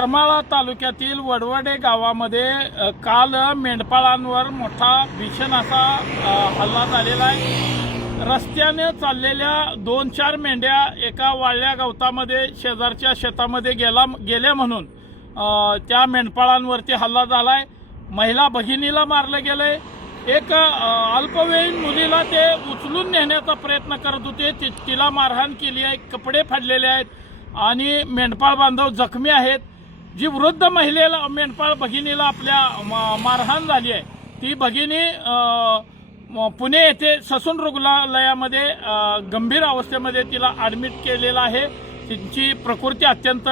करमाळा तालुक्यातील वडवडे गावामध्ये काल मेंढपाळांवर मोठा भीषण असा हल्ला झालेला आहे। रस्त्याने चाललेल्या 2-4 मेंढ्या एका वाळल्या गवतामध्ये शेजारच्या शेतामध्ये गेल्या म्हणून त्या मेंढपाळांवरती हल्ला झालाय। महिला भगिनीला मारलं गेलंय। एक अल्पवयीन मुलीला ते उचलून नेण्याचा प्रयत्न करत होते, तिला मारहाण केली आहे, कपडे फाडलेले आहेत आणि मेंढपाळ बांधव जखमी आहेत। जी वृद्ध महिलेला मेंढपाळ भगिनीला आपल्या मारहाण झाली आहे ती भगिनी पुणे येथे ससून रुग्णालयामध्ये गंभीर अवस्थेमध्ये तिला ॲडमिट केलेलं आहे। तिची प्रकृती अत्यंत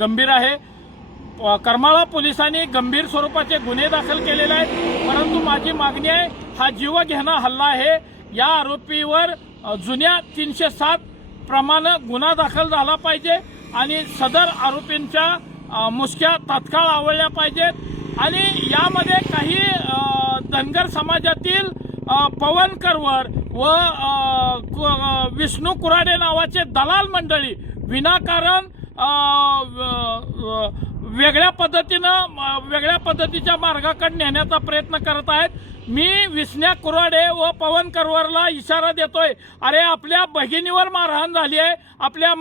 गंभीर आहे। करमाळा पोलिसांनी गंभीर स्वरूपाचे गुन्हे दाखल केलेले आहेत, परंतु माझी मागणी आहे हा जीवघेणा हल्ला आहे। या आरोपीवर जुन्या 307 प्रमाणे गुन्हा दाखल झाला पाहिजे आणि सदर आरोपींच्या मुसक्या तात्काळ आवळल्या पाहिजेत। आणि यामध्ये काही धनगर समाजातील पवन करवर व विष्णू कुराडे नावाचे दलाल मंडळी विनाकारण वेगळ्या पद्धतीच्या मार्गाकडे नेण्याचा प्रयत्न करत आहेत। मी विष्णू कुराडे व पवन करवरला इशारा देतोय, अरे आपल्या भगिनीवर मारहाण झाली आहे, आपल्या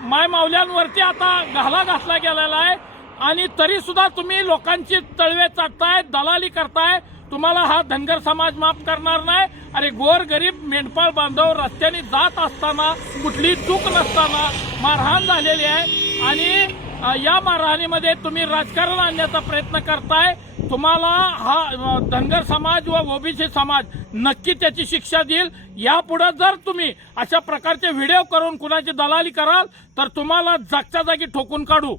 मायमावल्यांवरती आता घाला घातला गेलेला आहे आणि तरी सुद्धा तुम्ही लोकांची तळवे चाटताय, दलाली करताय। तुम्हाला हा धनगर समाज माफ करणार नाही। अरे गोरगरीब मेंढपाळ बांधव रस्त्याने जात असताना कुठली चूक नसताना मारहाण झालेली आहे आणि या मारहाणीमध्ये तुम्ही राजकारण आणण्याचा प्रयत्न करताय। तुम्हाला हा धनगर समाज व ओबीसी समाज नक्की त्याची शिक्षा देईल। यापुढे जर तुम्ही अशा प्रकारचे व्हिडिओ करून कुणाची दलाली कराल तर तुम्हाला जागच्या जागी ठोकून काढू।